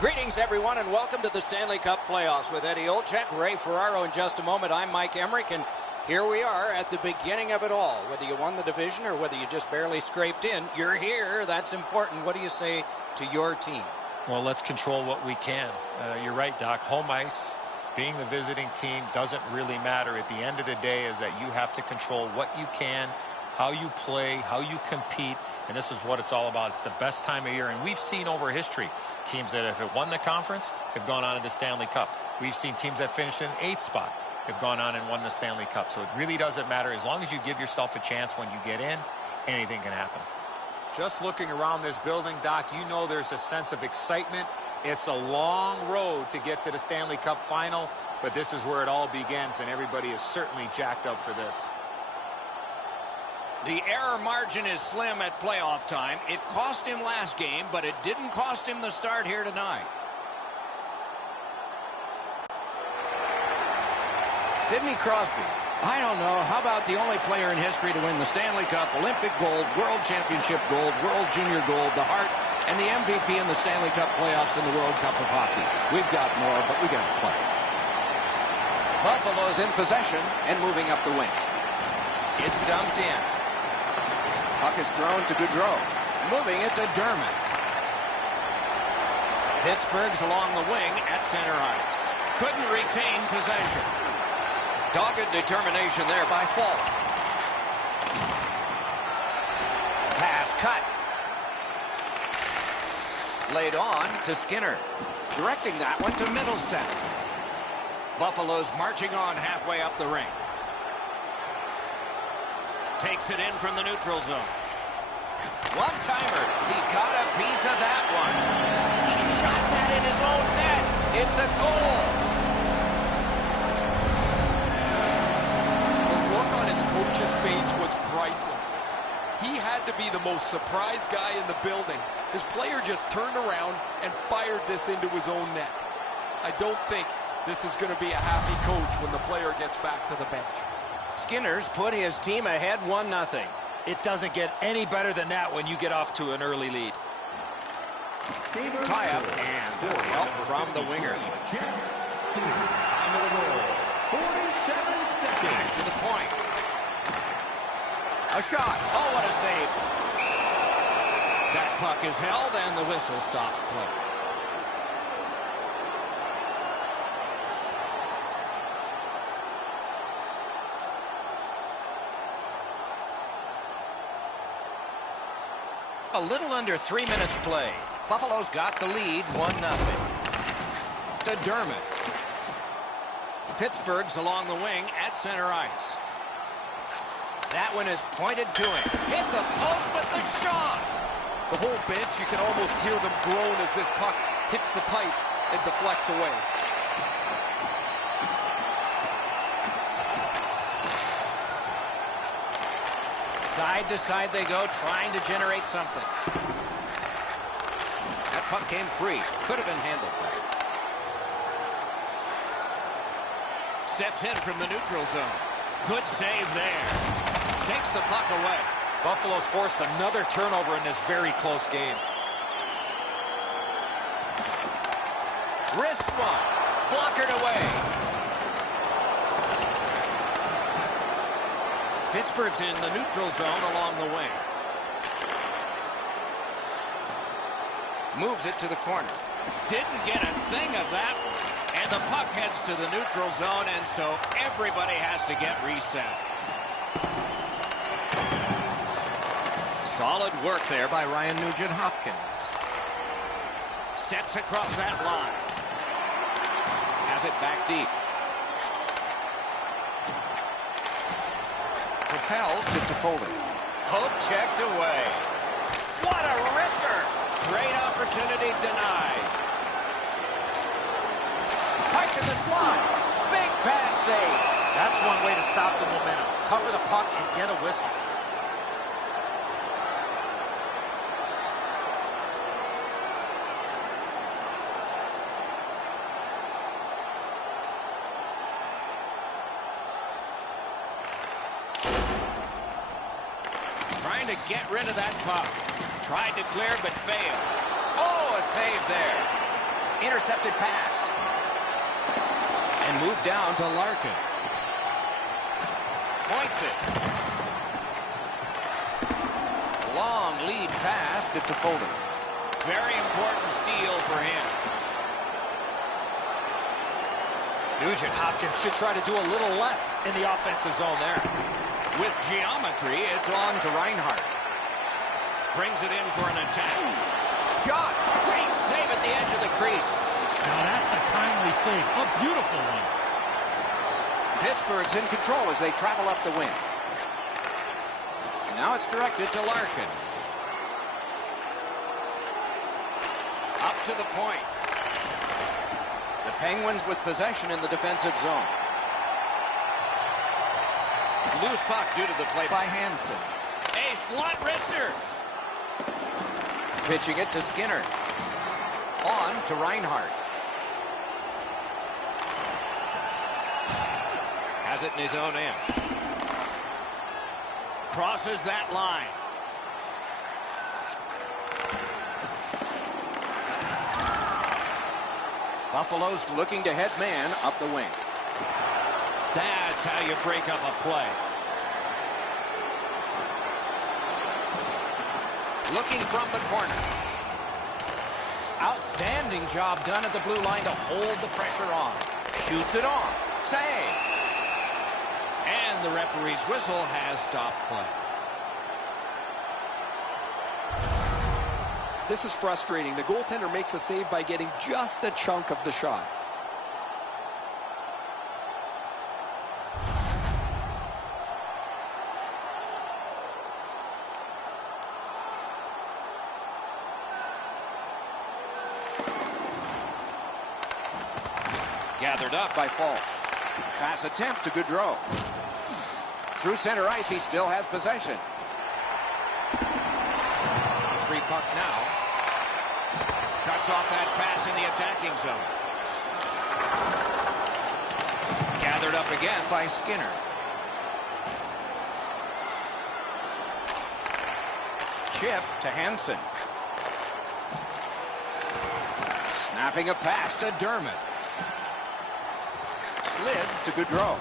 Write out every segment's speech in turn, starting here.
Greetings, everyone, and welcome to the Stanley Cup playoffs with Eddie Olczyk, Ray Ferraro in just a moment. I'm Mike Emmerich, and here we are at the beginning of it all. Whether you won the division or whether you just barely scraped in, you're here. That's important. What do you say to your team? Well, let's control what we can. You're right, Doc. Home ice, being the visiting team, doesn't really matter. At the end of the day is that you have to control what you can, how you play, how you compete, and this is what it's all about. It's the best time of year, and we've seen over history teams that have won the conference have gone on to the Stanley Cup. We've seen teams that finished in 8th spot have gone on and won the Stanley Cup. So it really doesn't matter. As long as you give yourself a chance when you get in, anything can happen. Just looking around this building, Doc, you know there's a sense of excitement. It's a long road to get to the Stanley Cup final, but this is where it all begins, and everybody is certainly jacked up for this. The error margin is slim at playoff time. It cost him last game, but it didn't cost him the start here tonight. Sidney Crosby. I don't know. How about the only player in history to win the Stanley Cup, Olympic gold, World Championship gold, World Junior gold, the Hart, and the MVP in the Stanley Cup playoffs in the World Cup of Hockey. We've got more, but we got to play. Buffalo's in possession and moving up the wing. It's dumped in. Puck is thrown to Gaudreau. Moving it to Dermott. Pittsburgh's along the wing at center ice. Couldn't retain possession. Dogged determination there by Fall. Pass cut. Laid on to Skinner. Directing that one to Middlestat. Buffalo's marching on halfway up the ring. Takes it in from the neutral zone. One-timer. He got a piece of that one. He shot that in his own net. It's a goal. The look on his coach's face was priceless. He had to be the most surprised guy in the building. His player just turned around and fired this into his own net. I don't think this is going to be a happy coach when the player gets back to the bench. Skinner's put his team ahead 1-0. It doesn't get any better than that when you get off to an early lead. Tie up and help from the winger. Back to the point. A shot. Oh, what a save. That puck is held and the whistle stops play. A little under 3 minutes play. Buffalo's got the lead 1-0. To Dermott. Pittsburgh's along the wing at center ice. That one is pointed to him. Hit the post with the shot. The whole bench, you can almost hear them groan as this puck hits the pipe and deflects away. Side to side they go, trying to generate something. That puck came free. Could have been handled better. Steps in from the neutral zone. Good save there. Takes the puck away. Buffalo's forced another turnover in this very close game. Wrist one. Blockered away. Pittsburgh's in the neutral zone along the wing. Moves it to the corner. Didn't get a thing of that one. And the puck heads to the neutral zone, and so everybody has to get reset. Solid work there by Ryan Nugent-Hopkins. Steps across that line. Has it back deep. Propelled to Toffoli. Poke checked away. What a ripper! Great opportunity denied. Pike to the slot. Big pad save. That's one way to stop the momentum. Cover the puck and get a whistle. Trying to get rid of that puck. Tried to clear but failed. Oh, a save there. Intercepted pass. And moved down to Larkin. Points it. Long lead pass to Tofoldi. Very important steal for him. Nugent Hopkins should try to do a little less in the offensive zone there. With geometry, it's on to Reinhart. Brings it in for an attack. Shot. Great save at the edge of the crease. Now that's a timely save. A beautiful one. Pittsburgh's in control as they travel up the wing. And now it's directed to Larkin. Up to the point. The Penguins with possession in the defensive zone. Loose puck due to the play by Hansen. A slot wrister. Pitching it to Skinner. On to Reinhart. Has it in his own end. Crosses that line. Buffalo's looking to head man up the wing. That's how you break up a play. Looking from the corner. Outstanding job done at the blue line to hold the pressure on. Shoots it on. Save. And the referee's whistle has stopped play. This is frustrating. The goaltender makes a save by getting just a chunk of the shot. Gathered up by Fall. Pass attempt to Gaudreau. Through center ice, he still has possession. Free puck now. Cuts off that pass in the attacking zone. Gathered up again by Skinner. Chip to Hansen. Snapping a pass to Dermott. Slid to Gaudreau.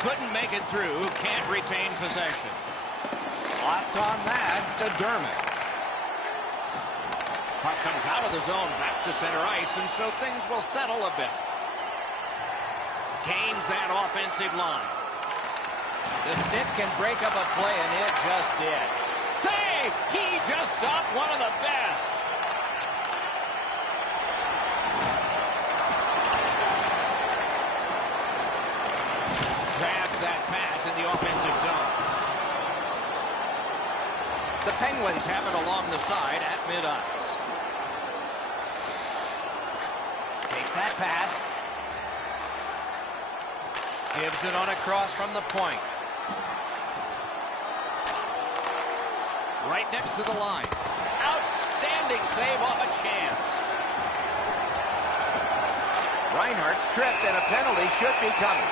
Couldn't make it through. Can't retain possession. Lots on that to Dermott. Puck comes out of the zone back to center ice, and so things will settle a bit. Gains that offensive line. The stick can break up a play, and it just did. Save! He just stopped one of the best. Grabs that pass in the offensive zone. The Penguins have it along the side at mid-ice. Takes that pass. Gives it on a cross from the point. Right next to the line. Outstanding save off a chance. Reinhart's tripped and a penalty should be coming.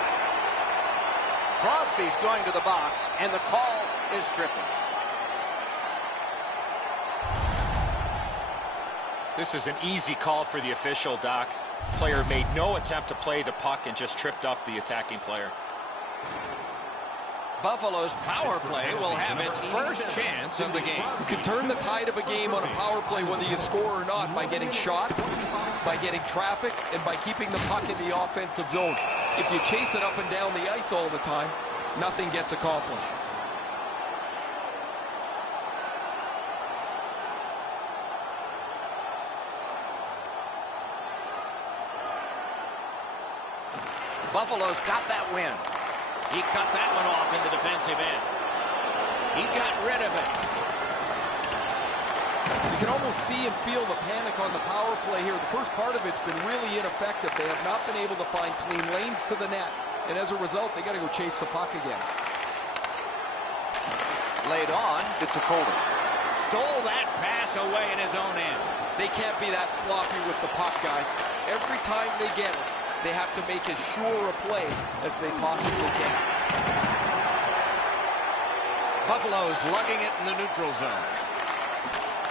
Crosby's going to the box, and the call is tripping. This is an easy call for the official, Doc. Player made no attempt to play the puck and just tripped up the attacking player. Buffalo's power play will have its first chance of the game. You can turn the tide of a game on a power play whether you score or not by getting shots, by getting traffic, and by keeping the puck in the offensive zone. If you chase it up and down the ice all the time, nothing gets accomplished. Buffalo's got that win. He cut that one off in the defensive end. He got rid of it. You can almost see and feel the panic on the power play here. The first part of it's been really ineffective. They have not been able to find clean lanes to the net. And as a result, they got to go chase the puck again. Laid on to Tofoldi. Stole that pass away in his own end. They can't be that sloppy with the puck, guys. Every time they get it, they have to make as sure a play as they possibly can. Buffalo's lugging it in the neutral zone.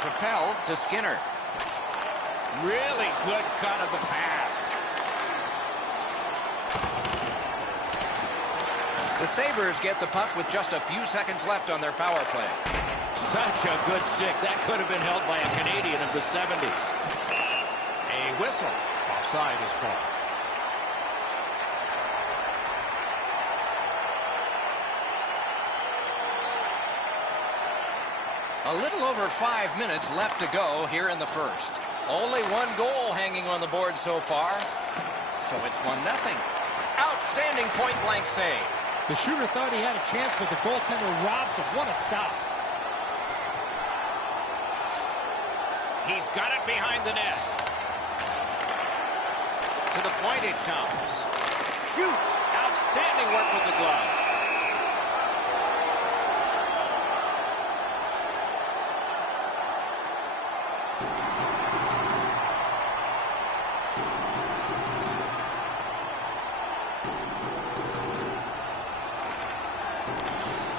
Propelled to Skinner. Really good cut of the pass. The Sabres get the puck with just a few seconds left on their power play. Such a good stick. That could have been held by a Canadian of the 70s. A whistle. Offside is called. A little over 5 minutes left to go here in the first. Only one goal hanging on the board so far. So it's 1-0. Outstanding point-blank save. The shooter thought he had a chance, but the goaltender robs him. What a stop. He's got it behind the net. To the point it comes. Shoots. Outstanding work with the glove.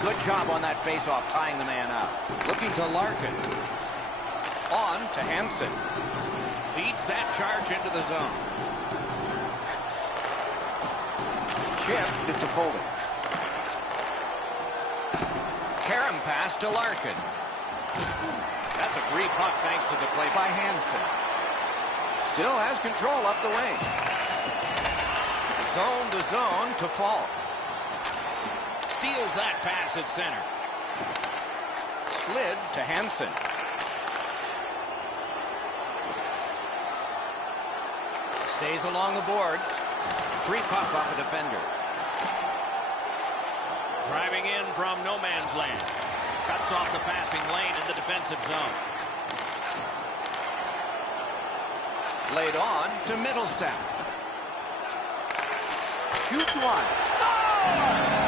Good job on that faceoff, tying the man up. Looking to Larkin. On to Hansen. Beats that charge into the zone. Chip to Foley. Karam pass to Larkin. That's a free puck thanks to the play by Hansen. Still has control up the wing. Zone to zone to Falk. Steals that pass at center. Slid to Hansen. Stays along the boards. Free puck off a defender. Driving in from no man's land. Cuts off the passing lane in the defensive zone. Laid on to Middlestep. Shoots one. Score!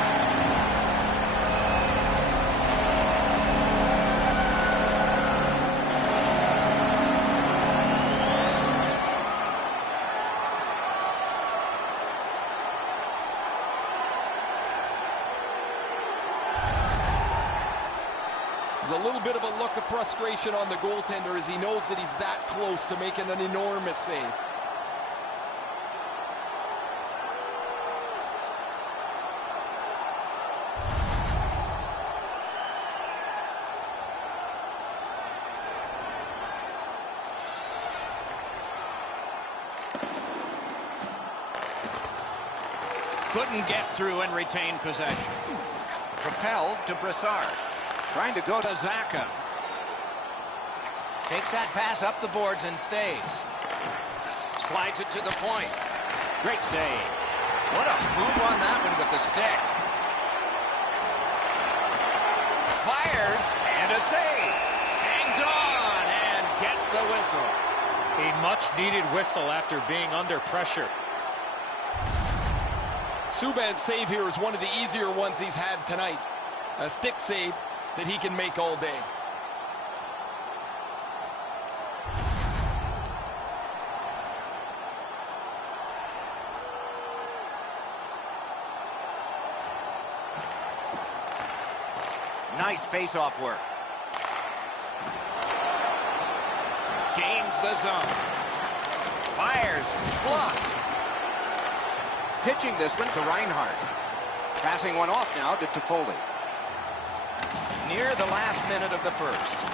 There's a little bit of a look of frustration on the goaltender as he knows that he's that close to making an enormous save. Couldn't get through and retain possession. Propelled to Brassard. Trying to go to Zaka. Takes that pass up the boards and stays. Slides it to the point. Great save. What a move on that one with the stick. Fires and a save. Hangs on and gets the whistle. A much-needed whistle after being under pressure. Subban's save here is one of the easier ones he's had tonight. A stick save that he can make all day. Nice face-off work. Gains the zone. Fires. Blocked. Pitching this one to Reinhardt. Passing one off now to Toffoli. Near the last minute of the first.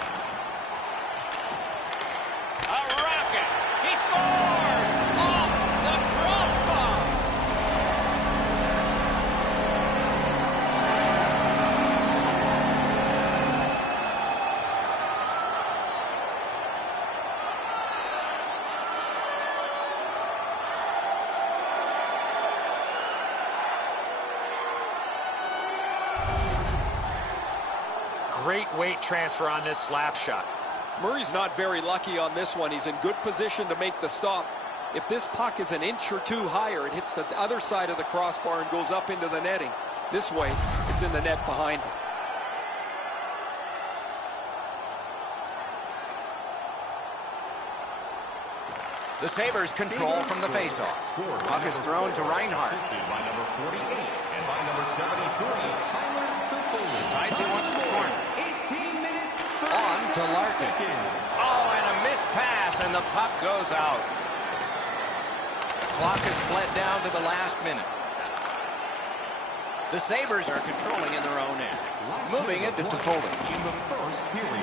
A rocket! He scores! Off the crossbar! Great weight transfer on this slap shot. Murray's not very lucky on this one. He's in good position to make the stop. If this puck is an inch or two higher, it hits the other side of the crossbar and goes up into the netting. This way, it's in the net behind him. The Sabres control from the faceoff. Puck is thrown to Reinhardt. Decides he wants the corner. 18 minutes On to Larkin. Oh, and a missed pass, and the puck goes out. Clock has bled down to the last minute. The Sabres are controlling in their own end. Moving it to Toffoli.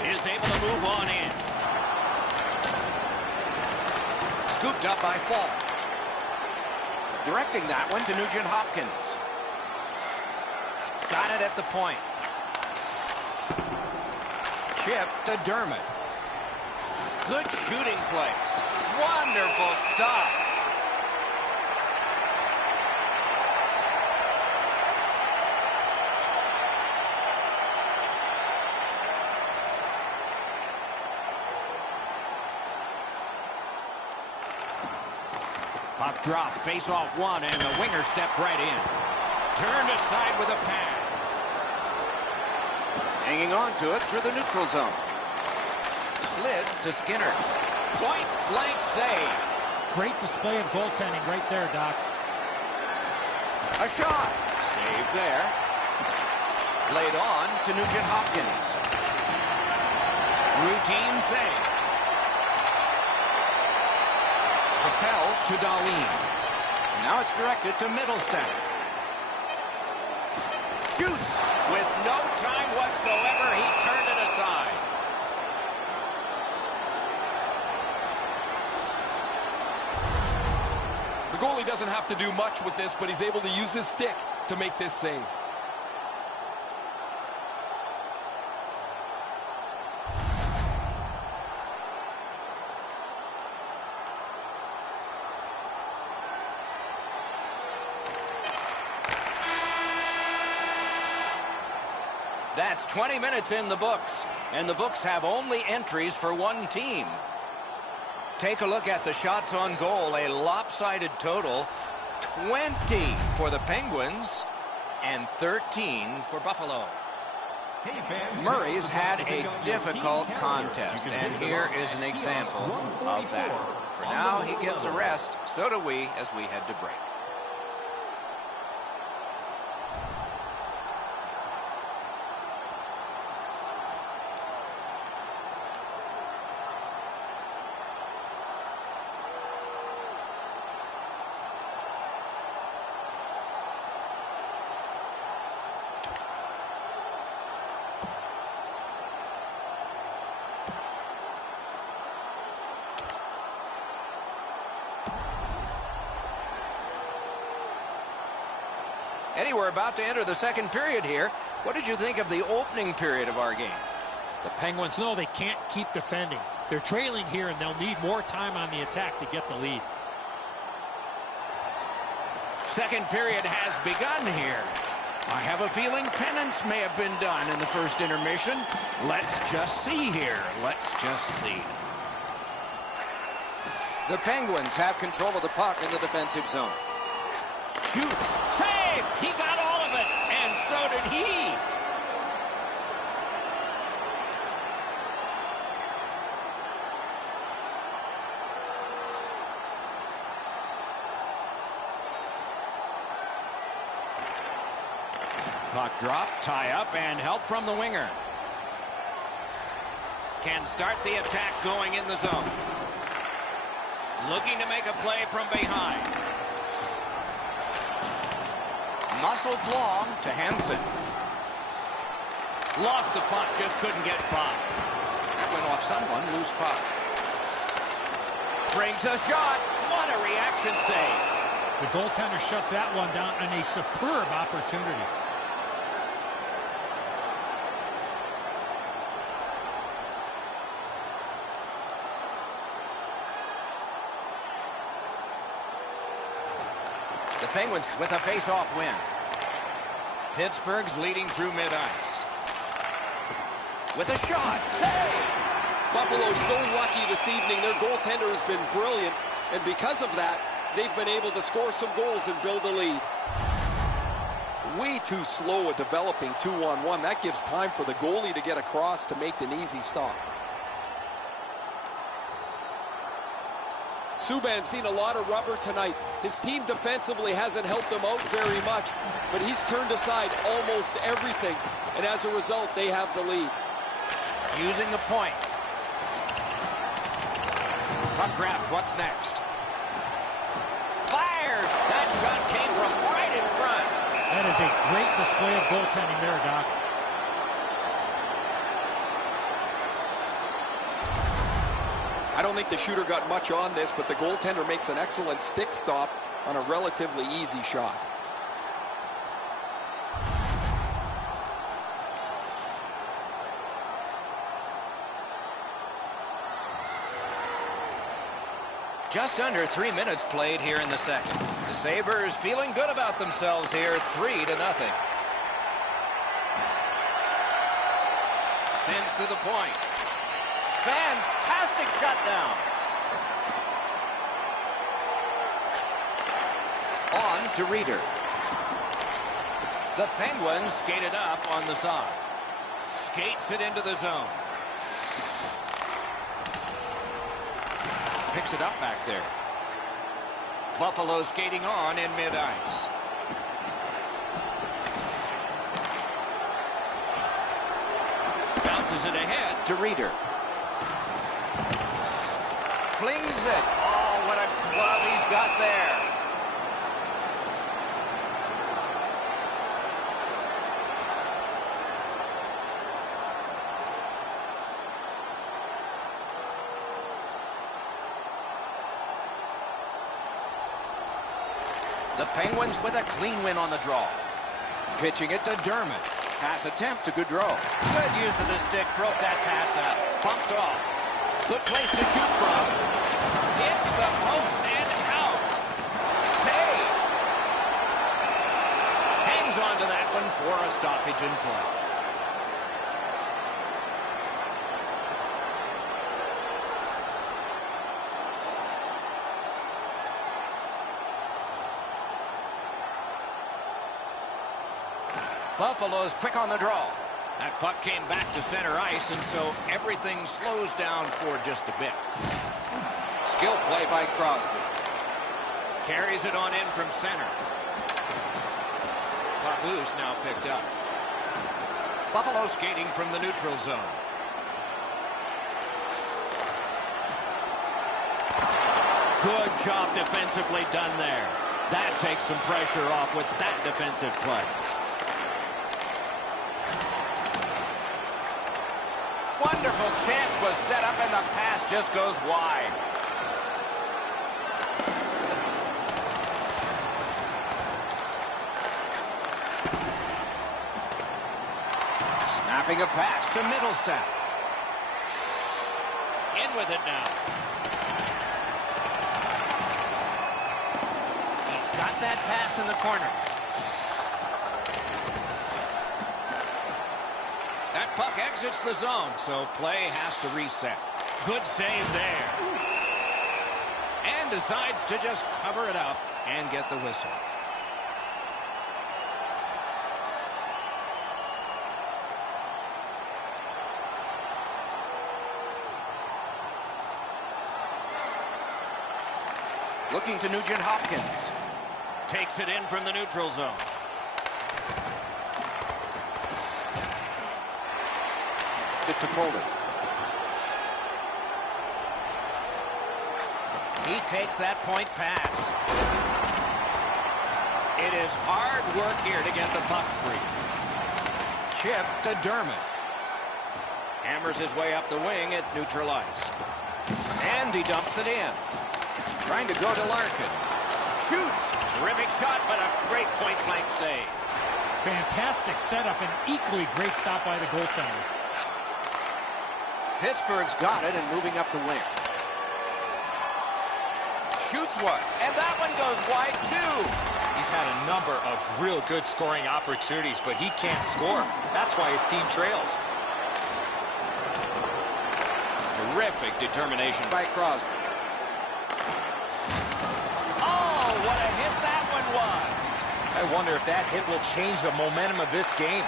Is able to move on in. Scooped up by Fall. Directing that one to Nugent Hopkins. Got it at the point. Chip to Dermott. Good shooting place. Wonderful stop. Puck drop, face off one, and the winger stepped right in. Turned aside with a pass. Hanging on to it through the neutral zone. Slid to Skinner. Point blank save. Great display of goaltending right there, Doc. A shot. Save there. Laid on to Nugent Hopkins. Routine save. Propelled to Dahlin. Now it's directed to Middlestat. Shoots with no time whatsoever. He turned it aside. The goalie doesn't have to do much with this, but he's able to use his stick to make this save. That's 20 minutes in the books, and the books have only entries for one team. Take a look at the shots on goal, a lopsided total, 20 for the Penguins and 13 for Buffalo. Murray's had a difficult contest, and here is an example of that. For now, he gets a rest. So do we as we head to break. Eddie, we're about to enter the second period here. What did you think of the opening period of our game? The Penguins know they can't keep defending. They're trailing here, and they'll need more time on the attack to get the lead. Second period has begun here. I have a feeling penance may have been done in the first intermission. Let's just see here. Let's just see. The Penguins have control of the puck in the defensive zone. Shoots. Save! He got all of it, and so did he. Puck drop, tie up, and help from the winger. Can start the attack going in the zone. Looking to make a play from behind. Muscled long to Hansen. Lost the puck, just couldn't get by. That went off someone, loose puck. Brings a shot. What a reaction save. The goaltender shuts that one down on a superb opportunity. The Penguins with a face-off win. Pittsburgh's leading through mid-ice. With a shot. Save! Buffalo's so lucky this evening. Their goaltender has been brilliant, and because of that, they've been able to score some goals and build a lead. Way too slow at developing 2-on-1. That gives time for the goalie to get across to make an easy stop. Subban's seen a lot of rubber tonight. His team defensively hasn't helped him out very much, but he's turned aside almost everything, and as a result, they have the lead. using the point. Puck grab. What's next? Fires. That shot came from right in front. That is a great display of goaltending there, Doc. I don't think the shooter got much on this, but the goaltender makes an excellent stick stop on a relatively easy shot. Just under 3 minutes played here in the second. The Sabres feeling good about themselves here, 3-0. Sends to the point. Fantastic shutdown. On to Reeder. The Penguins skated up on the side. Skates it into the zone. Picks it up back there. Buffalo skating on in mid-ice. Bounces it ahead to Reeder. Flings it. Oh, what a glove he's got there. The Penguins with a clean win on the draw. Pitching it to Dermott. Pass attempt to Gaudreau. Good use of the stick. Broke that pass out. Bumped off. Good place to shoot from. Hits the post and out. Save. Hangs on to that one for a stoppage in play. Buffalo's quick on the draw. That puck came back to center ice, and so everything slows down for just a bit. Skill play by Crosby. Carries it on in from center. Puck loose, now picked up. Buffalo skating from the neutral zone. Good job defensively done there. That takes some pressure off with that defensive play. Wonderful chance was set up, and the pass just goes wide. Snapping a pass to Middlestat. In with it now. He's got that pass in the corner. That puck exits the zone, so play has to reset. Good save there. And decides to just cover it up and get the whistle. Looking to Nugent Hopkins. Takes it in from the neutral zone. To Folder. He takes that point pass. It is hard work here to get the puck free. Chip to Dermott. Hammers his way up the wing at neutral ice. And he dumps it in. Trying to go to Larkin. Shoots. Terrific shot, but a great point-blank save. Fantastic setup and equally great stop by the goaltender. Pittsburgh's got it and moving up the wing. Shoots one, and that one goes wide too. He's had a number of real good scoring opportunities, but he can't score. That's why his team trails. Terrific determination by Crosby. Oh, what a hit that one was. I wonder if that hit will change the momentum of this game.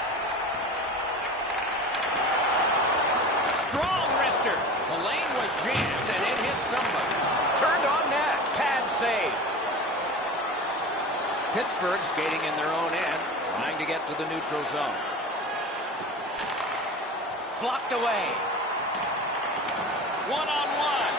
Strong wrister. The lane was jammed and it hit somebody. Turned on net. Pad save. Pittsburgh skating in their own end, trying to get to the neutral zone. Blocked away. One-on-one.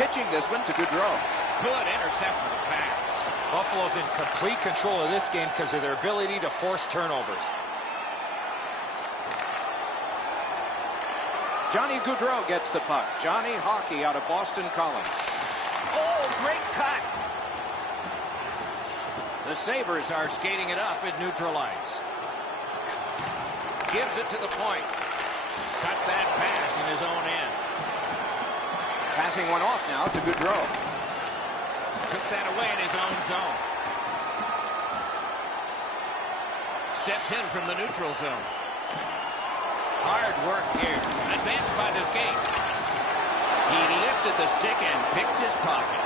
Pitching this one to Gaudreau. Good intercept for the pass. Buffalo's in complete control of this game because of their ability to force turnovers. Johnny Gaudreau gets the puck. Johnny Hockey out of Boston College. Oh, great cut. The Sabres are skating it up at neutral ice. Gives it to the point. Cut that pass in his own end. Passing one off now to Gaudreau. Took that away in his own zone. Steps in from the neutral zone. Hard work here. Advanced by the skate. He lifted the stick and picked his pocket.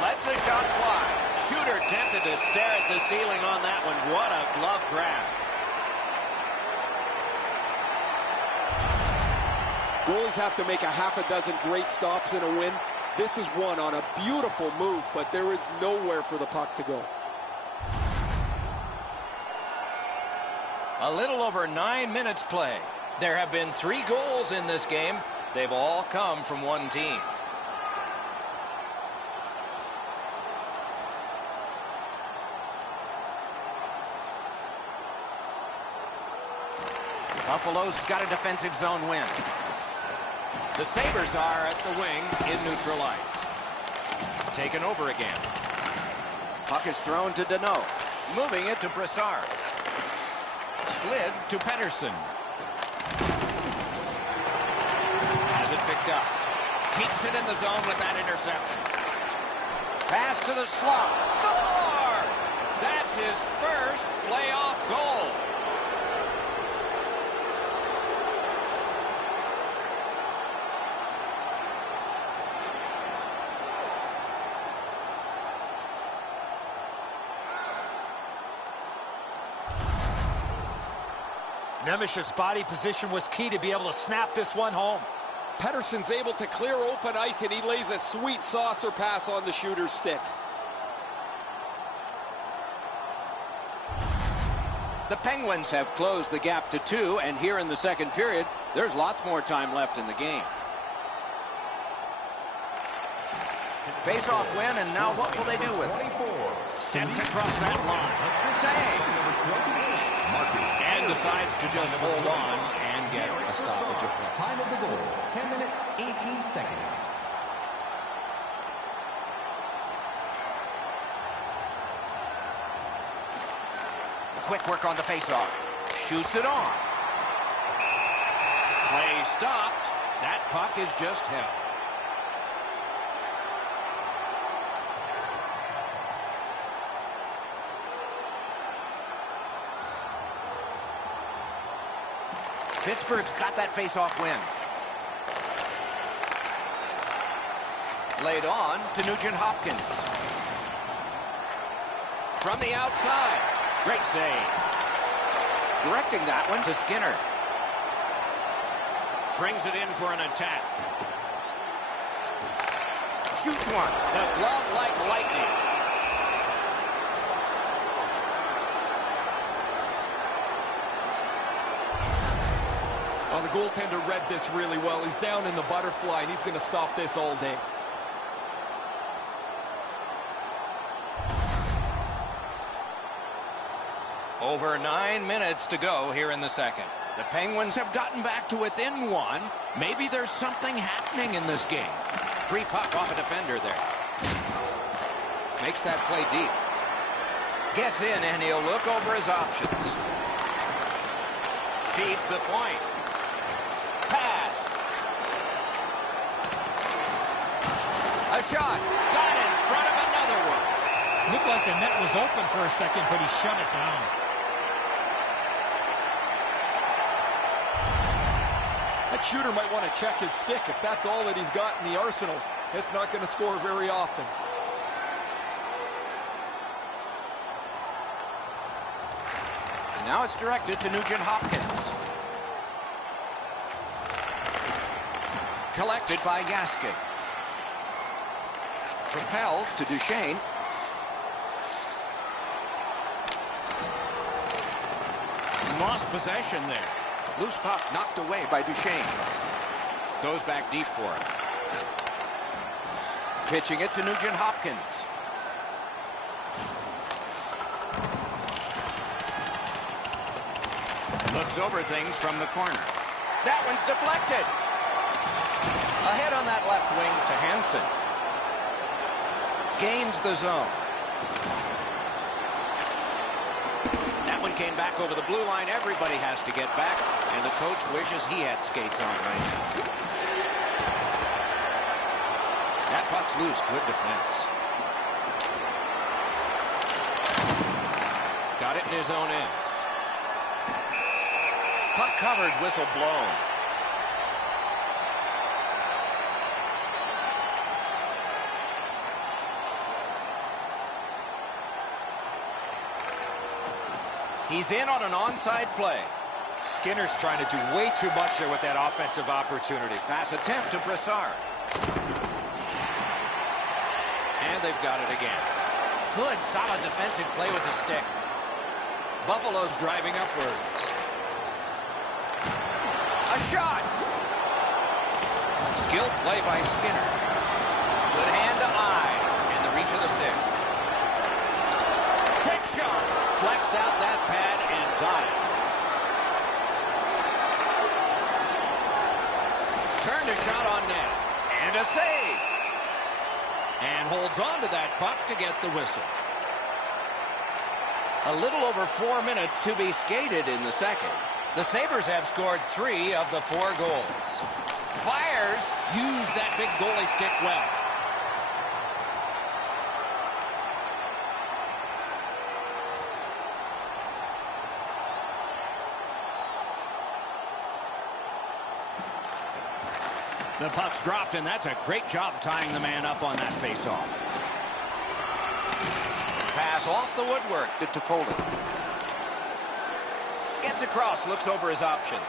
Lets the shot fly. Shooter tempted to stare at the ceiling on that one. What a glove grab. Goalies have to make a half a dozen great stops in a win. This is one on a beautiful move, but there is nowhere for the puck to go. A little over 9 minutes play. There have been 3 goals in this game. They've all come from one team. Buffalo's got a defensive zone win. The Sabres are at the wing in neutral ice. Taken over again. Puck is thrown to Deneau. Moving it to Brassard. Slid to Pettersson. Has it picked up. Keeps it in the zone with that interception. Pass to the slot. Score! That's his first playoff goal. Nemesh's body position was key to be able to snap this one home. Pettersson's able to clear open ice, and he lays a sweet saucer pass on the shooter's stick. The Penguins have closed the gap to 2, and here in the second period, there's lots more time left in the game. Face-off win, and now what will they do with it? Steps across that line. Save! And decides to just hold on and get a stoppage of play. Time of the goal, 10 minutes, 18 seconds. Quick work on the face-off. Shoots it on. Play stopped. That puck is just held. Pittsburgh's got that face-off win. Laid on to Nugent-Hopkins. From the outside. Great save. Directing that one to Skinner. Brings it in for an attack. Shoots one. The glove like lightning. Well, the goaltender read this really well. He's down in the butterfly, and he's going to stop this all day. Over 9 minutes to go here in the second. The Penguins have gotten back to within 1. Maybe there's something happening in this game. Free puck off a defender there. Makes that play deep. Gets in, and he'll look over his options. Feeds the point. Pass. A shot. Got in front of another one. Looked like the net was open for a second, but he shut it down. That shooter might want to check his stick. If that's all that he's got in the arsenal, it's not going to score very often. And now it's directed to Nugent-Hopkins. Collected by Yaskin. Propelled to Duchesne. Lost possession there. Loose puck knocked away by Duchesne. Goes back deep for it. Pitching it to Nugent Hopkins. Looks over things from the corner. That one's deflected. Ahead on that left wing to Hansen. Gains the zone. That one came back over the blue line. Everybody has to get back, and the coach wishes he had skates on right now. That puck's loose. Good defense. Got it in his own end. Puck covered, whistle blown. He's in on an onside play. Skinner's trying to do way too much there with that offensive opportunity. Pass attempt to Brassard. And they've got it again. Good, solid defensive play with the stick. Buffalo's driving upwards. A shot. Skilled play by Skinner. Good hand to eye. And the reach of the stick. Quick shot. Flexed out that pad and got it. Turned a shot on net. And a save. And holds on to that puck to get the whistle. A little over 4 minutes to be skated in the second. The Sabres have scored 3 of the 4 goals. Flyers used that big goalie stick well. The puck's dropped, and that's a great job tying the man up on that faceoff. Pass off the woodwork to Toffoli. Gets across, looks over his options.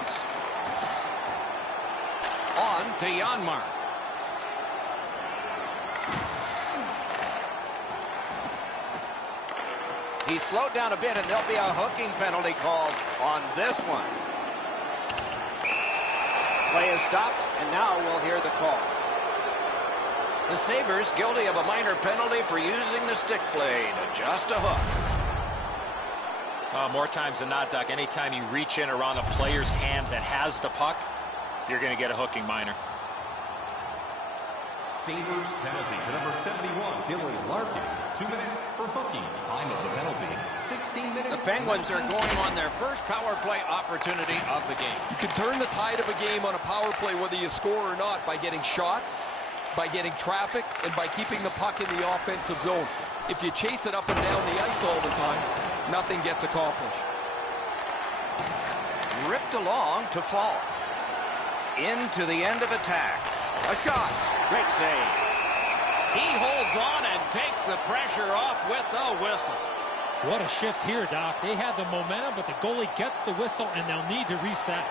On to Janmark. He's slowed down a bit, and there'll be a hooking penalty called on this one. Play is stopped, and now we'll hear the call. The Sabres guilty of a minor penalty for using the stick blade. Just a hook. More times than not, Doc, anytime you reach in around a player's hands that has the puck, you're going to get a hooking minor. Sabres penalty to number 71, Dylan Larkin. 2 minutes for hooking. Time of the penalty, 16 minutes. The Penguins are going on their first power play opportunity of the game. You can turn the tide of a game on a power play whether you score or not by getting shots, by getting traffic, and by keeping the puck in the offensive zone. If you chase it up and down the ice all the time, nothing gets accomplished. Ripped along to fall. Into the end of attack. A shot. Great save. He holds on and takes the pressure off with the whistle. What a shift here, Doc. They had the momentum, but the goalie gets the whistle, and they'll need to reset.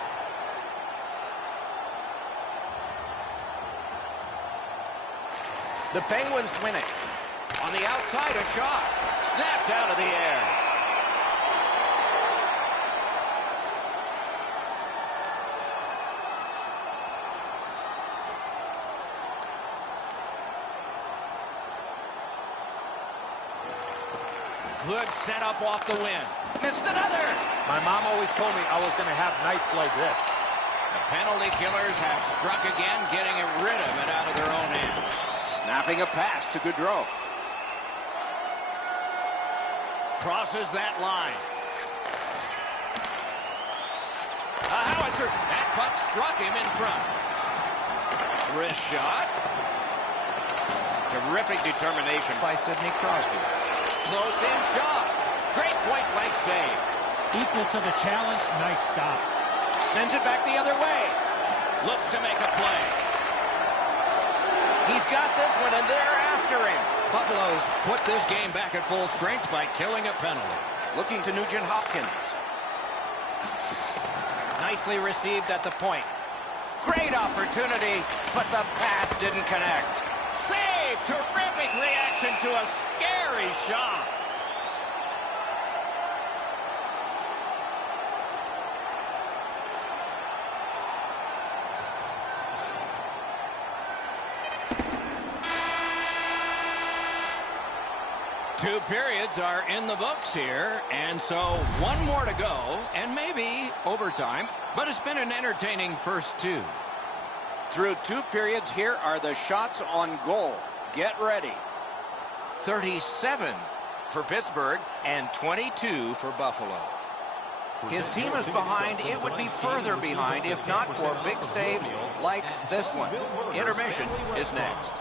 The Penguins win it. On the outside, a shot. Snapped out of the air. Good setup off the win. Missed another. My mom always told me I was going to have nights like this. The penalty killers have struck again, getting rid of it out of their own end. Snapping a pass to Gaudreau. Crosses that line. A howitzer. That puck struck him in front. Wrist shot. Terrific determination by Sidney Crosby. Close in shot. Great point blank save. Equal to the challenge. Nice stop. Sends it back the other way. Looks to make a play. He's got this one, and they're after him. Buffalo's put this game back at full strength by killing a penalty. Looking to Nugent Hopkins. Nicely received at the point. Great opportunity, but the pass didn't connect. Save! Terrific reaction to a scary shot. 2 periods are in the books here, and so one more to go, and maybe overtime, but it's been an entertaining first 2. Through 2 periods, here are the shots on goal. Get ready. 37 for Pittsburgh and 22 for Buffalo. His team is behind. It would be further behind if not for big saves like this one. Intermission is next.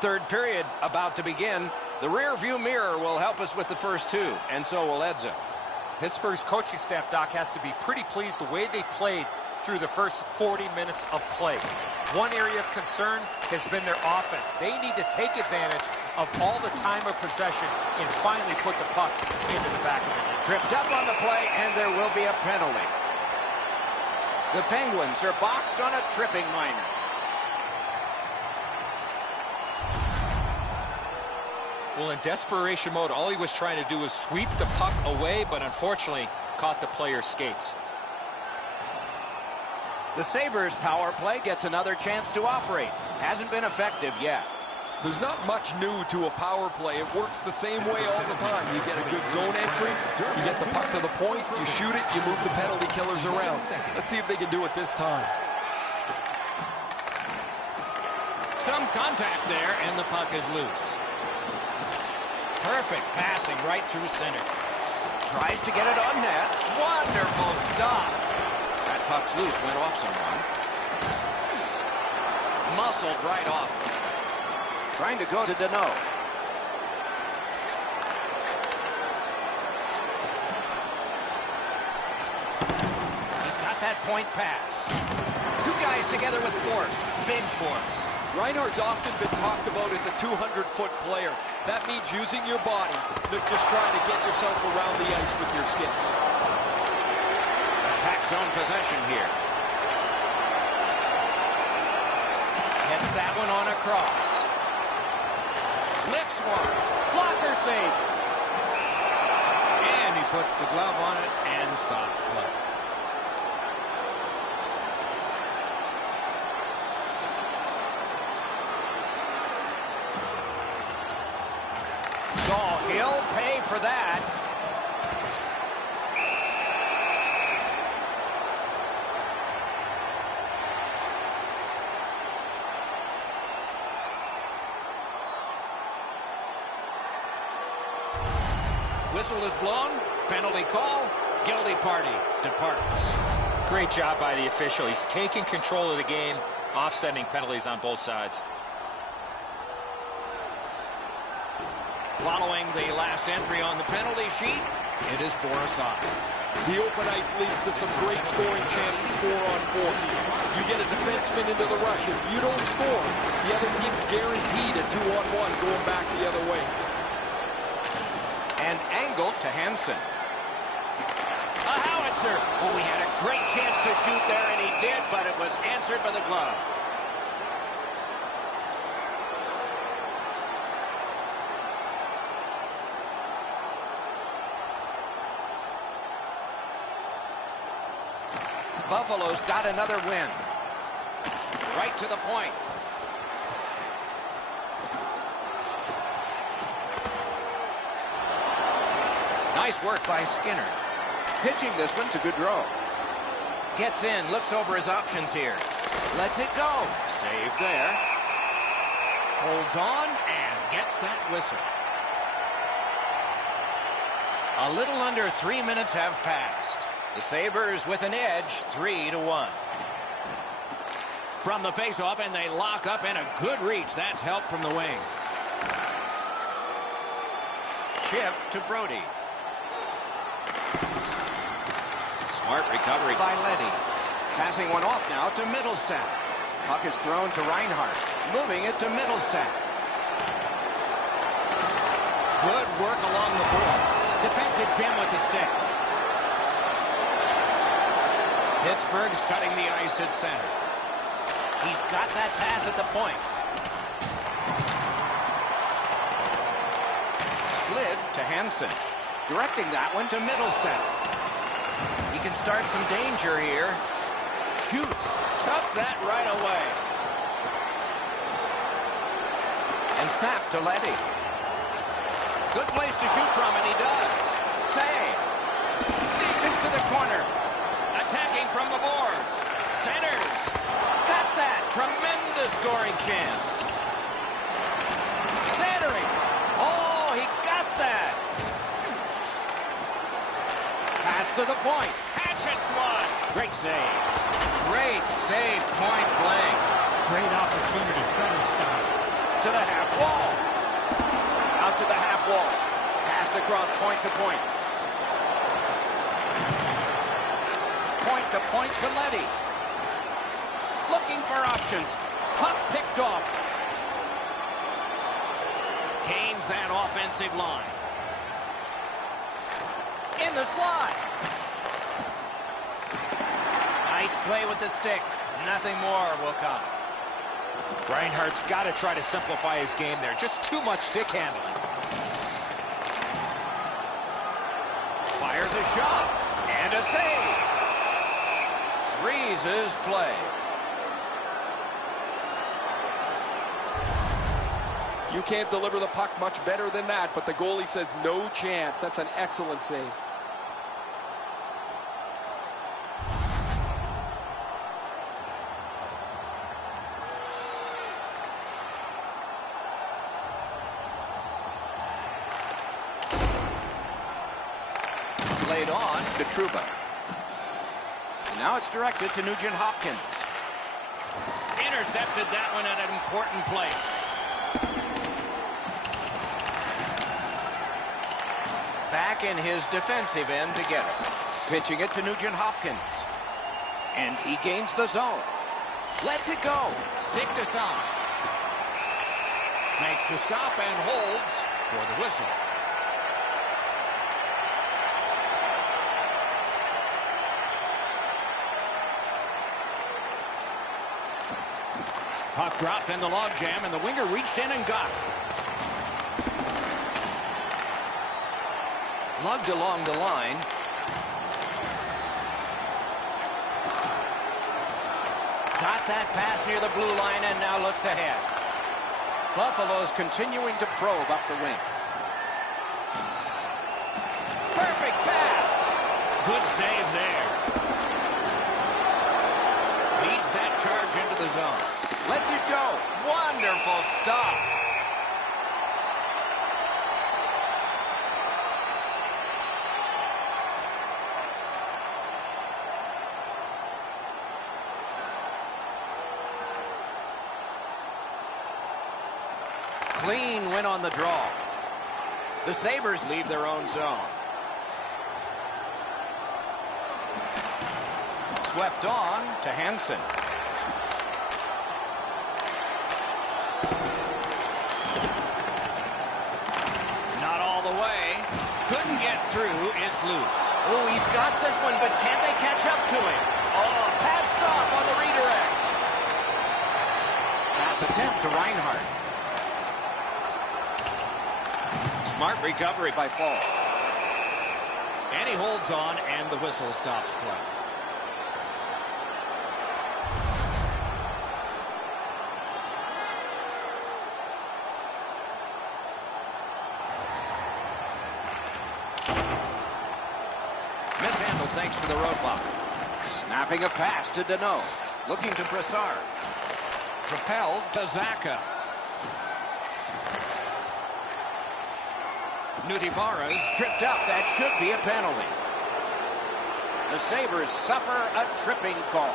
Third period about to begin. The rear view mirror will help us with the first 2, and so will Edzo. Pittsburgh's coaching staff, Doc, has to be pretty pleased the way they played through the first 40 minutes of play. One area of concern has been their offense. They need to take advantage of all the time of possession and finally put the puck into the back of the net. Tripped up on the play, and there will be a penalty. The Penguins are boxed on a tripping minor. Well, in desperation mode, all he was trying to do was sweep the puck away, but unfortunately caught the player's skates. The Sabres power play gets another chance to operate. Hasn't been effective yet. There's not much new to a power play. It works the same way all the time. You get a good zone entry, you get the puck to the point, you shoot it, you move the penalty killers around. Let's see if they can do it this time. Some contact there, and the puck is loose. Perfect passing right through center. Tries to get it on net. Wonderful stop. That puck's loose, went off someone. Muscled right off. Trying to go to Dano. He's got that point pass. 2 guys together with force. Big force. Reinhart's often been talked about as a 200-foot player. That means using your body, not just trying to get yourself around the ice with your stick. Attack zone possession here. Gets that one on a cross. Lifts one. Blocker save. And he puts the glove on it and stops play. Oh, he'll pay for that. Whistle is blown. Penalty call. Guilty party departs. Great job by the official. He's taking control of the game, offsetting penalties on both sides. Following the last entry on the penalty sheet, it is 4 aside. The open ice leads to some great scoring chances 4-on-4. You get a defenseman into the rush. If you don't score, the other team's guaranteed a 2-on-1 going back the other way. And angle to Hansen. A howitzer. Oh, he had a great chance to shoot there, and he did, but it was answered by the glove. Buffalo's got another win. Right to the point. Nice work by Skinner. Pitching this one to Gaudreau. Gets in, looks over his options here. Lets it go. Save there. Holds on and gets that whistle. A little under 3 minutes have passed. The Sabres with an edge, 3-1. From the faceoff, and they lock up, and a good reach. That's help from the wing. Chip to Brody. Smart recovery by Leddy. Passing one off now to Middlestat. Puck is thrown to Reinhart. Moving it to Middlestat. Good work along the boards. Defensive Jim with the stick. Pittsburgh's cutting the ice at center. He's got that pass at the point. Slid to Hansen. Directing that one to Middleston. He can start some danger here. Shoots. Took that right away. And snap to Letty. Good place to shoot from, and he does. Save. Dishes to the corner. Attacking from the boards. Centers. Got that. Tremendous scoring chance. Centering. Oh, he got that. Pass to the point. Hatchets one. Great save. Great save, point blank. Great opportunity. Better stop. To the half wall. Out to the half wall. Passed across point to point. Point to point to Letty. Looking for options. Puck picked off. Gains that offensive line. In the slot. Nice play with the stick. Nothing more will come. Reinhardt's got to try to simplify his game there. Just too much stick handling. Fires a shot. And a save. Freezes play. You can't deliver the puck much better than that, but the goalie says no chance. That's an excellent save. Laid on to Trouba. Now it's directed to Nugent-Hopkins. Intercepted that one at an important place. Back in his defensive end to get it. Pitching it to Nugent-Hopkins. And he gains the zone. Lets it go. Stick to some. Makes the stop and holds for the whistle. Puck dropped in the logjam, and the winger reached in and got it. Lugged along the line. Got that pass near the blue line and now looks ahead. Buffalo's continuing to probe up the wing. Perfect pass. Good save there. Leads that charge into the zone. Lets it go. Wonderful stop. Clean win on the draw. The Sabres leave their own zone. Swept on to Hansen. Not all the way. Couldn't get through. It's loose. Oh, he's got this one, but can't they catch up to him? Oh, pad stop on the redirect. Pass attempt to Reinhardt. Smart recovery by Fall. And he holds on, and the whistle stops play. Mishandled thanks to the roadblock. Snapping a pass to Deneau. Looking to Brassard. Propelled to Zaka. Nutivaras tripped up. That should be a penalty. The Sabres suffer a tripping call.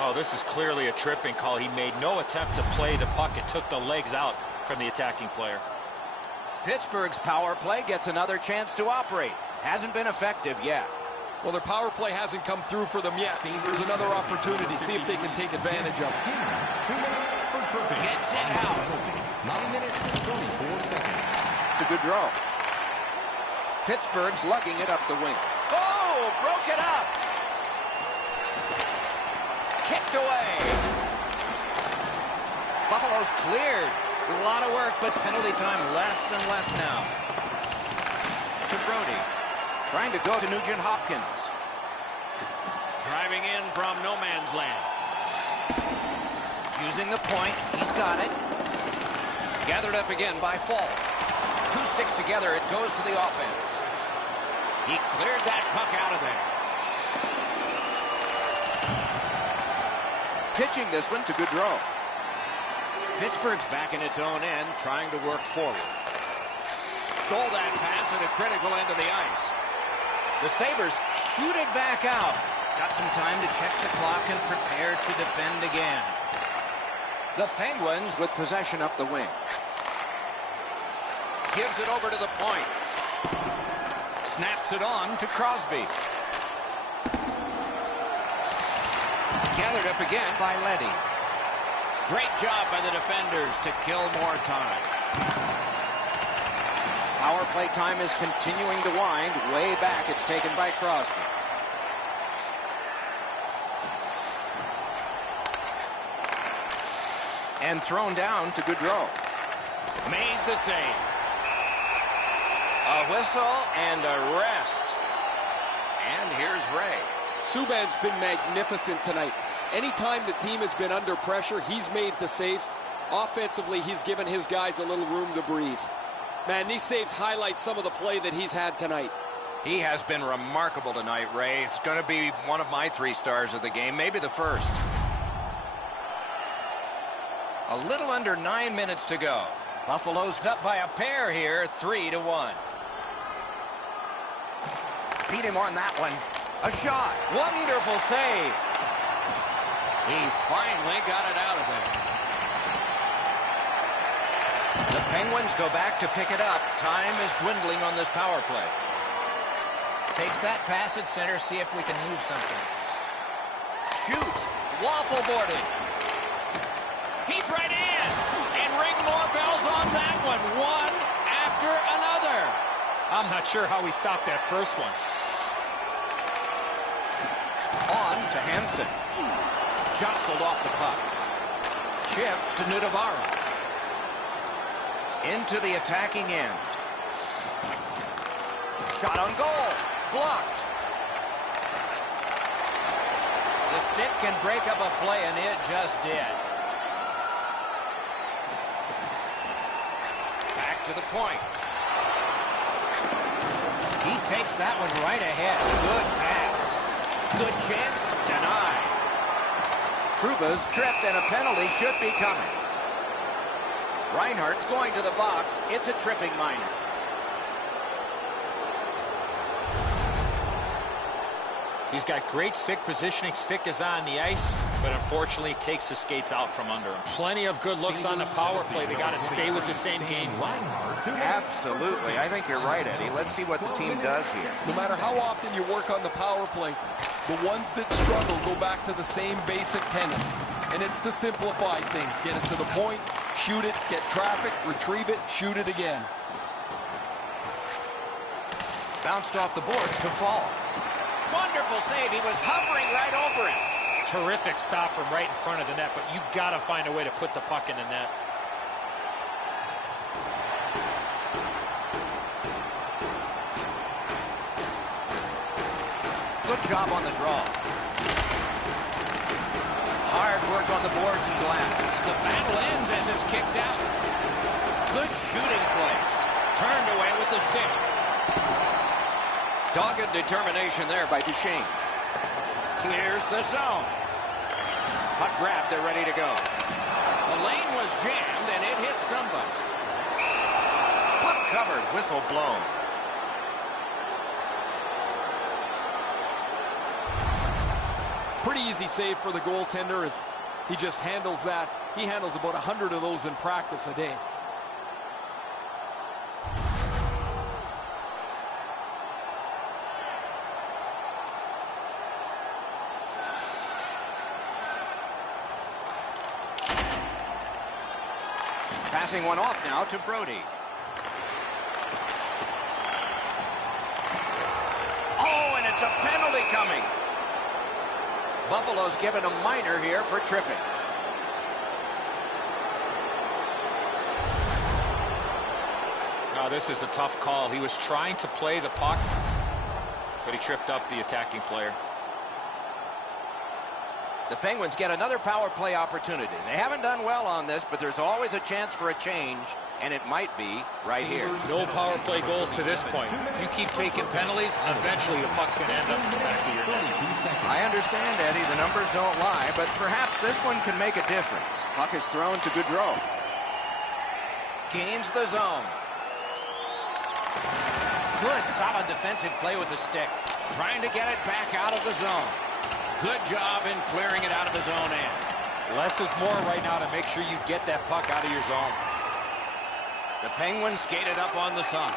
Oh, this is clearly a tripping call. He made no attempt to play the puck. It took the legs out from the attacking player. Pittsburgh's power play gets another chance to operate. Hasn't been effective yet. Well, their power play hasn't come through for them yet. There's another opportunity. See if they can take advantage of it. Gets it out. 9 minutes, 24 seconds. It's a good draw. Pittsburgh's lugging it up the wing. Oh, broke it up. Kicked away. Buffalo's cleared. A lot of work, but penalty time less and less now. To Brody. Trying to go to Nugent Hopkins. Driving in from no man's land. Using the point. He's got it. Gathered up again by Fall. Two sticks together. It goes to the offense. He cleared that puck out of there. Pitching this one to Gaudreau. Pittsburgh's back in its own end, trying to work forward. Stole that pass at a critical end of the ice. The Sabres shoot it back out. Got some time to check the clock and prepare to defend again. The Penguins with possession up the wing. Gives it over to the point. Snaps it on to Crosby. Gathered up again by Leddy. Great job by the defenders to kill more time. Power play time is continuing to wind. Way back, it's taken by Crosby. And thrown down to Gaudreau. Made the save. A whistle and a rest. And here's Ray. Subban's been magnificent tonight. Anytime the team has been under pressure, he's made the saves. Offensively, he's given his guys a little room to breathe. Man, these saves highlight some of the play that he's had tonight. He has been remarkable tonight, Ray. It's going to be one of my 3 stars of the game, maybe the first. A little under 9 minutes to go. Buffalo's up by a pair here, 3-1. Beat him on that one. A shot. Wonderful save. He finally got it out of there. The Penguins go back to pick it up. Time is dwindling on this power play. Takes that pass at center, see if we can move something. Shoots. Waffle boarded. He's right in. And ring more bells on that one. One after another. I'm not sure how he stopped that first one. On to Hansen. Jostled off the puck. Chip to Nudavara. Into the attacking end. Shot on goal. Blocked. The stick can break up a play, and it just did. Back to the point. He takes that one right ahead. Good pass. Good chance. Denied. Trouba's tripped, and a penalty should be coming. Reinhardt's going to the box. It's a tripping minor. He's got great stick positioning. Stick is on the ice, but unfortunately takes the skates out from under him. Plenty of good looks on the power play. They got to stay with the same game plan. Absolutely. I think you're right, Eddie. Let's see what the team does here. No matter how often you work on the power play, the ones that struggle go back to the same basic tenets. And it's to simplify things. Get it to the point, shoot it, get traffic, retrieve it, shoot it again. Bounced off the boards to Fall. Wonderful save. He was hovering right over it. Terrific stop from right in front of the net, but you got to find a way to put the puck in the net. Good job on the draw. Hard work on the boards and glass. The battle ends as it's kicked out. Good shooting place. Turned away with the stick. Dogged determination there by Duchesne. Clears the zone. Puck grabbed, they're ready to go. The lane was jammed, and it hit somebody. Puck covered, whistle blown. Pretty easy save for the goaltender as he just handles that. He handles about 100 of those in practice a day. Passing one off now to Brody. Oh, and it's a penalty coming. Buffalo's given a minor here for tripping. Oh, this is a tough call. He was trying to play the puck, but he tripped up the attacking player. The Penguins get another power play opportunity. They haven't done well on this, but there's always a chance for a change, and it might be right here. No power play goals to this point. You keep taking penalties, eventually the puck's going to end up in the back of your net. I understand, Eddie, the numbers don't lie, but perhaps this one can make a difference. Puck is thrown to Gaudreau. Gains the zone. Good, solid defensive play with the stick. Trying to get it back out of the zone. Good job in clearing it out of his own end. Less is more right now to make sure you get that puck out of your zone. The Penguins skated up on the side.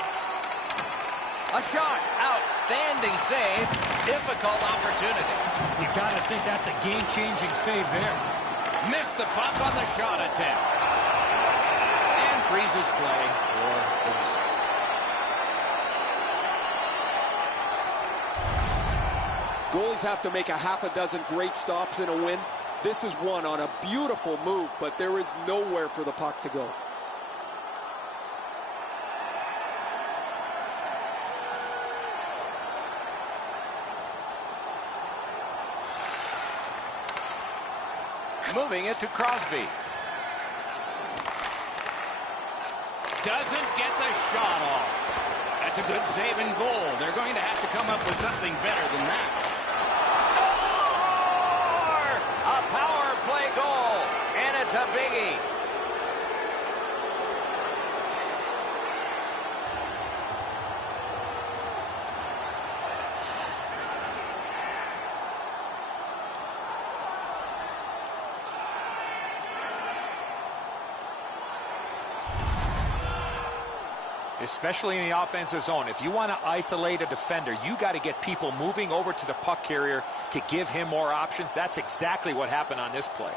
A shot. Outstanding save. Difficult opportunity. You got to think that's a game-changing save there. Missed the puck on the shot attempt. And freezes play for the whistle. Goalies have to make a half a dozen great stops in a win. This is one on a beautiful move, but there is nowhere for the puck to go. Moving it to Crosby. Doesn't get the shot off. That's a good save and goal. They're going to have to come up with something better than that. Score! A power play goal, and it's a biggie. Especially in the offensive zone. If you want to isolate a defender, you got to get people moving over to the puck carrier to give him more options. That's exactly what happened on this play.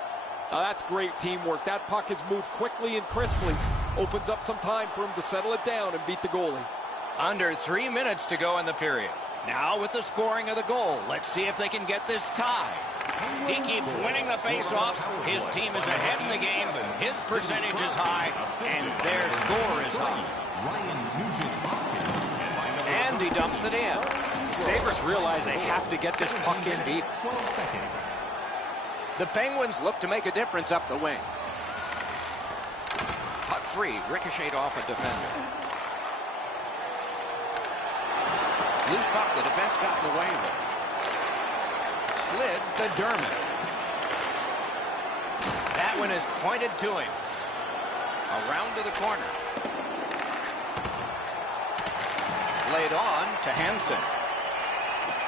Now that's great teamwork. That puck is moved quickly and crisply. Opens up some time for him to settle it down and beat the goalie. Under 3 minutes to go in the period. Now with the scoring of the goal, let's see if they can get this tie. He keeps winning the faceoffs. His team is ahead in the game. His percentage is high, and their score is high. And he dumps it in. Sabres realize they have to get this puck in deep. The Penguins look to make a difference up the wing. Puck free, ricocheted off a defender. Loose puck, the defense got in the way of it. Slid to Dermott. That one is pointed to him. Around to the corner. Laid on to Hansen.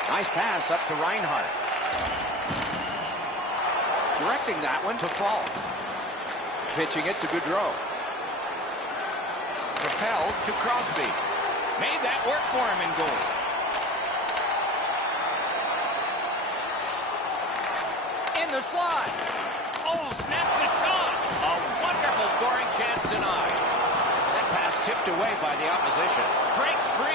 Nice pass up to Reinhart. Directing that one to Falk. Pitching it to Gaudreau. Propelled to Crosby. Made that work for him in goal. In the slot. Oh, snaps the shot. A wonderful scoring chance denied. That pass tipped away by the opposition. Breaks free.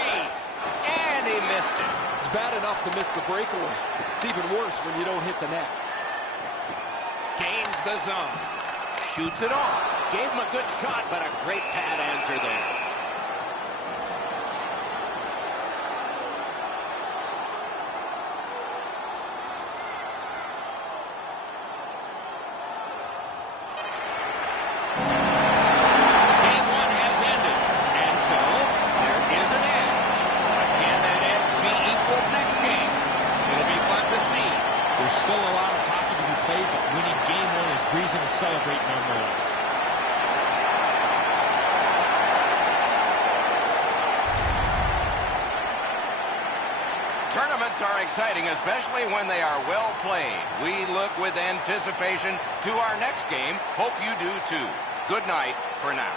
And he missed it. It's bad enough to miss the breakaway. It's even worse when you don't hit the net. Gains the zone. Shoots it off. Gave him a good shot, but a great pad answer there. Reason to celebrate nonetheless. Tournaments are exciting, especially when they are well played. We look with anticipation to our next game. Hope you do too. Good night for now.